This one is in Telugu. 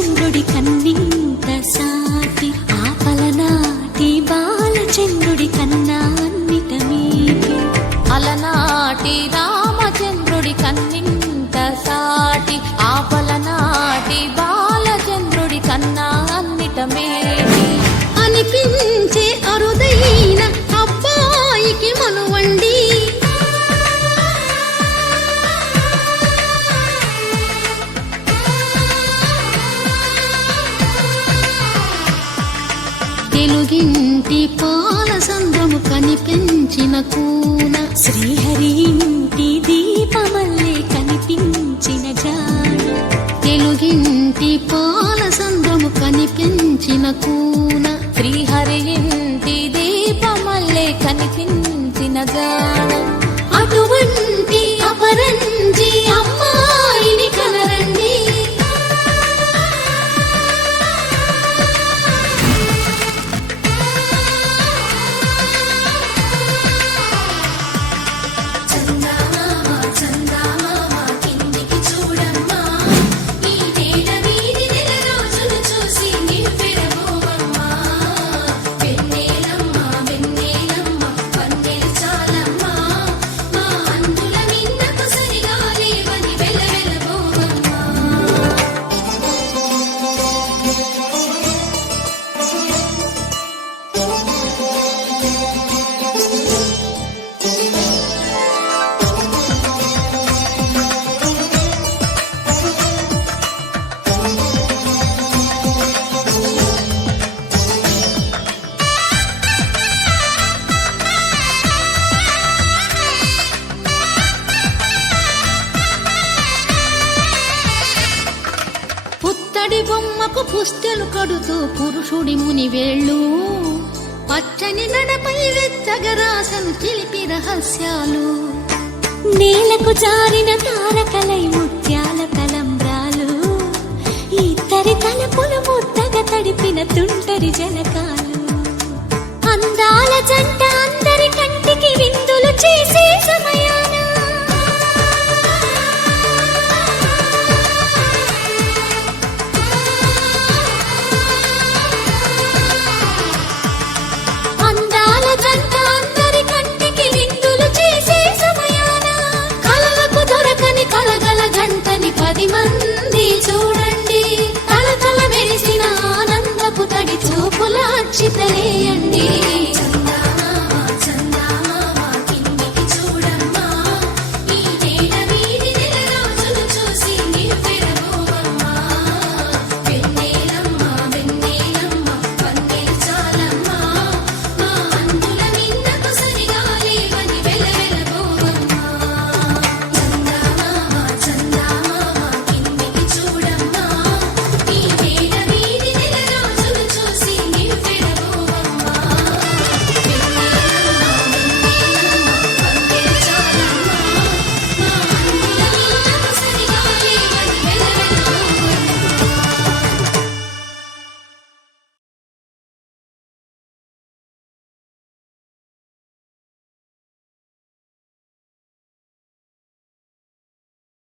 బాలచంద్రుడి కన్నింత సాటి ఆపలనాటి బాలచంద్రుడి కన్నా అన్నిట మీటి అలనాటి రామచంద్రుడి కన్నింత సాటి ఆపలనాటి బాలచంద్రుడి కన్నా అన్నిట మేటి అనిపించే అరుదైన అబ్బాయికి మనువండి తెలుగింటి పాల సంద్రము కనిపించిన కూన శ్రీహరి ఇంటి దీపమల్లే కనిపించిన జాడ తెలుగింటి పాల సంద్రము కనిపించిన కూన శ్రీహరి ఇంటి దీపమల్లే కనిపించిన జాడ అటువంటి అపరంజి అమ్మాయిని కనరండి పుత్తడి బొమ్మకు పుస్తెలు కడుతూ పురుషుడి ముని వేళ్ళు పచ్చని నడపై వెచ్చగరాసను చిలిపి రహస్యాలు నేలకు జారిన తారకలై ముత్యాల తలంబ్రాలు ఇద్దరి తలపులు ముద్దగా తడిపిన తుంటరి జలకాలు అందాల జంట అందరి కంటికి విందులు చేసే సమయాన పది మంది చూడండి తల తల మెరిసిన ఆనందపు తడి చూపుల అచ్చితలేయండి.